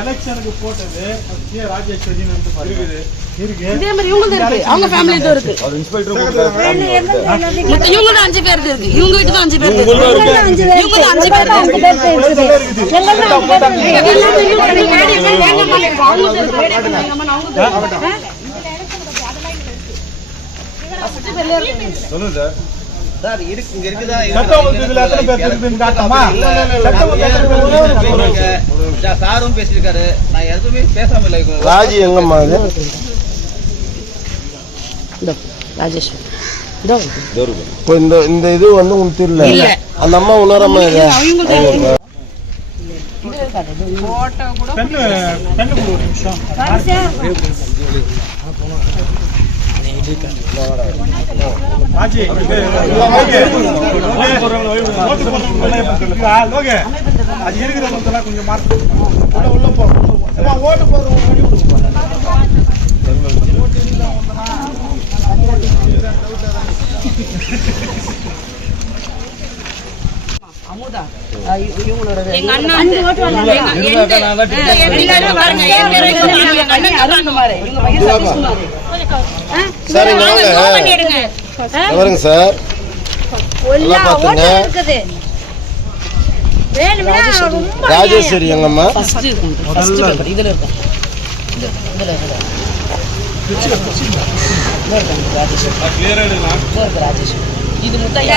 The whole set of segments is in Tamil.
எலெக்ஷனுக்கு போட்டது ராஜேஸ்வரி இருக்கு. இதே மாதிரி இவங்க இருக்கு, அவங்க ஃபேமிலி தான் இருக்கு. இவங்க தான் 5 பேர் இருக்கு. இவங்க வீட்டு தான் 5 பேர் இருக்கு. இவங்க தான் 5 பேர் இருக்கு. சொல்லுங்க சார். சார் இருக்கு இங்க இருக்குதா? சாரும் பேசிருக்காரு. நான் எதுவுமே பேசாம இல்லை. ராஜி எங்கம்மா அது? ராஜேஷ் இந்த இது வந்து உங்களுக்கு தெரியல. அந்த அம்மா உணரமா இது கொஞ்சம் மார்க் உள்ள போறோம். ஓட்டு போறோம். அமுதா இவங்களோட எங்க அண்ணா சரி பாருங்க சார். ராஜேஸ்வரி எங்கம்மா? இதுல இருக்கும். இது முத்தையா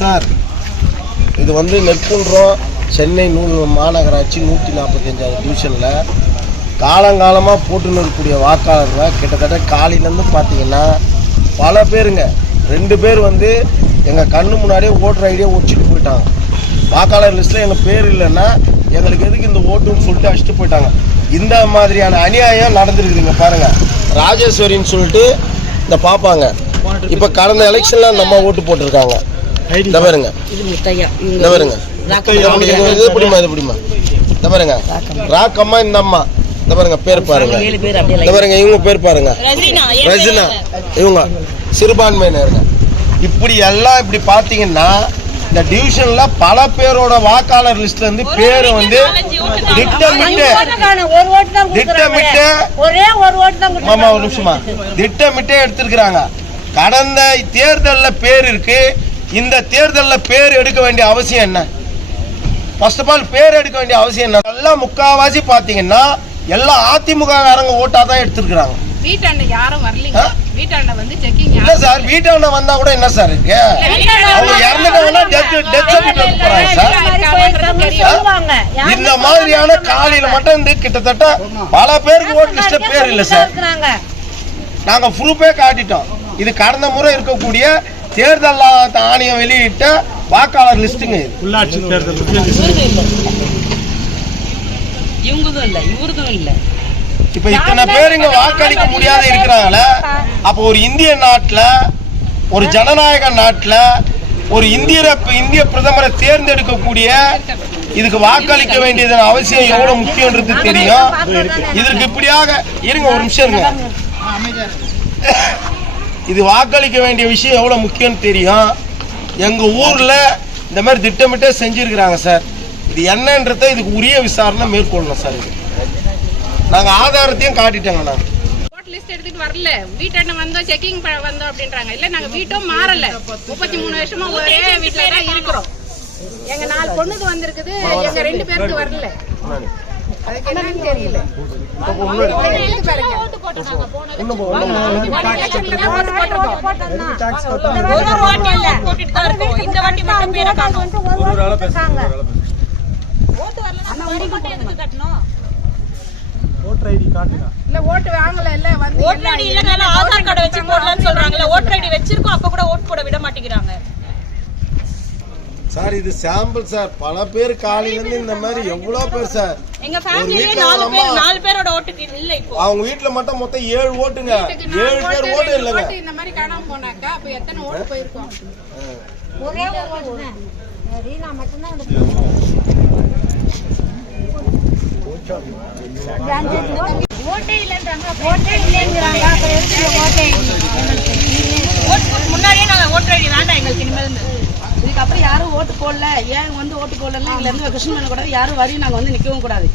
சார், இது வந்து நெற்குன்றம் சென்னை மாநகராட்சி 145வது டிவிஷனில் காலங்காலமாக போட்டுன்னு இருக்கக்கூடிய வாக்காளர்கள் கிட்டத்தட்ட காலையிலேருந்து பார்த்தீங்கன்னா பல பேருங்க. 2 பேர் வந்து எங்கள் கண்ணு முன்னாடியே ஓட்டர் ஐடியை ஒடிச்சிட்டு போயிட்டாங்க. வாக்காளர் லிஸ்ட்டில் எங்கள் பேர் இல்லைன்னா எங்களுக்கு எதுக்கு இந்த ஓட்டுன்னு சொல்லிட்டு அடிச்சுட்டு போயிட்டாங்க. இந்த மாதிரியான அநியாயம் நடந்துருக்குதுங்க. பாருங்கள், ராஜேஸ்வரின்னு சொல்லிட்டு இந்த பார்ப்பாங்க. இப்போ கடந்த எலெக்ஷனில் அந்த அம்மா ஓட்டு போட்டிருக்காங்க. இந்த பாருங்க, இந்த பாருங்க, இது பிடிமா, இது பிடிமா, இந்த பாருங்க, ராக்கம்மா. இந்த அம்மா இந்த பாருங்க, பேர் பாருங்க, இந்த பாருங்க, இவங்க பேர் பாருங்க, ரஜினா. இவங்க சிறுபான்மையினருங்க. இப்படி எல்லாம் இப்படி பார்த்தீங்கன்னா இந்த டிவிஷன்ல பல பேரோட வாக்காளர் லிஸ்ட்ல இருந்து பேர் வந்து திட்டமிட்டு மாமா ஒரு நிமிஷமா திட்டமிட்டே எடுத்திருக்கிறாங்க. கடந்த தேர்தலில் பேர் இருக்கு. இந்த தேர்தலில் பேர் எடுக்க வேண்டிய அவசியம் என்ன? ஃபர்ஸ்ட் ஆஃப் ஆல் பேர் எடுக்க வேண்டிய அவசியம் என்ன? எல்லாம் முக்காவாசி பார்த்தீங்கன்னா எல்லாம் அதிமுககாரங்க ஓட்டா தான் எடுத்திருக்கிறாங்க. வீட்டாண்ட யாரும் வரலீங்க. வீட்டாண்ட வந்து செக்கிங் இல்ல சார். வீட்டாண்ட வந்தா கூட என்ன சார் இருக்கு? அவங்க இறந்துட்டாங்கன்னா டெத் சர்டிஃபிகேட் போறாங்க சார். இந்த மாதிரியான காலையில மட்டும் இந்த கிட்டத்தட்ட பல பேருக்கு ஓட்டு லிஸ்ட்ல பேர் இல்ல சார். நாங்க ப்ரூஃபே காட்டிட்டோம். இது கடந்த முறை இருக்கக்கூடிய தேர்தல் ஆணையம் வெளியிட்ட வாக்காளர் லிஸ்ட்டுங்க. உள்ளாட்சி தேர்தல் இவங்கதும் இல்ல, இவருதும் இல்ல. இப்ப இத்தனை பேர் இங்க வாக்களிக்க முடியாத இருக்கிறாங்கள. அப்போ ஒரு இந்திய நாட்டுல, ஒரு ஜனநாயக நாட்டுல ஒரு இந்திய பிரதமரை தேர்ந்தெடுக்கக்கூடிய இதுக்கு வாக்களிக்க வேண்டியது அவசியம் எவ்வளவு முக்கியன்றது தெரியும். இதற்கு இப்படியாக இருங்க, ஒரு நிமிஷம் இருங்க. இது வாக்களிக்க வேண்டிய விஷயம் எவ்வளவு முக்கியம் தெரியும். எங்க ஊர்ல இந்த மாதிரி திட்டமிட்டே செஞ்சிருக்கிறாங்க சார். இது என்னன்றத இதுக்கு உரிய விசாரணை மேற்கொள்ளணும் சார். இது நாங்க ஆதாரத்தையும் காட்டிட்டோங்க. நாங்க ஓட் லிஸ்ட் எடுத்துட்டு வரல. வீட்டாண்ட வந்தோம், செக்கிங் வந்தோம் அப்படின்றாங்க. இல்ல நாங்க வீட்டும் மாறல. 33 வருஷமா ஒரே வீட்டுல தான் இருக்கிறோம். எங்க 4 பொண்ணுக்கு வந்திருக்குது, எங்க 2 பேருக்கு வரல. அதுக்கு என்னன்னு தெரியல. ஓட்டர் ஐடி காட்டுங்க. இல்ல ஓட்டு வாங்கல. இல்ல வந்து ஓட்டர் ஐடி இல்லனால ஆதார் கார்டு வச்சு போடலாம்னு சொல்றாங்கல. ஓட்டர் ஐடி வச்சிருக்கோம், அப்ப கூட ஓட் போட விட மாட்டேங்கிறாங்க சார். இது சாம்பிள் சார். பல பேர் காலையில இருந்து இந்த மாதிரி எவ்வளவு பேர் சார். எங்க ஃபேமிலியே 4 பேரோட ஓட்டுக்கு இல்ல. இப்போ அவங்க வீட்ல மட்டும் மொத்தம் 7 ஓட்டுங்க. 7 பேர் ஓட்டு இல்லங்க. இந்த மாதிரி காணாம போனாக்கா அப்ப எத்தனை ஓட்டு போயிருக்கும்? ஒரே ஒரு ஓட்டு. ரீனா மட்டும் தான் ஓட்டே இல்லன்றாங்க. ஓட்டே இல்லங்கறாங்க. அப்ப எதுக்கு ஓட்டே? முன்னாடியே நாங்க ஓட்டர் ஐடி வேண்டாம் எங்களுக்கு இனிமேல். இதுக்கு ஓட்டு போடல ஏன் வந்து ஓட்டு போடலன்னா இதுல இருந்து கொஸ்டின் பண்ணக்கூடாது யாரும் வரி நாங்க வந்து நிக்கவும் கூடாது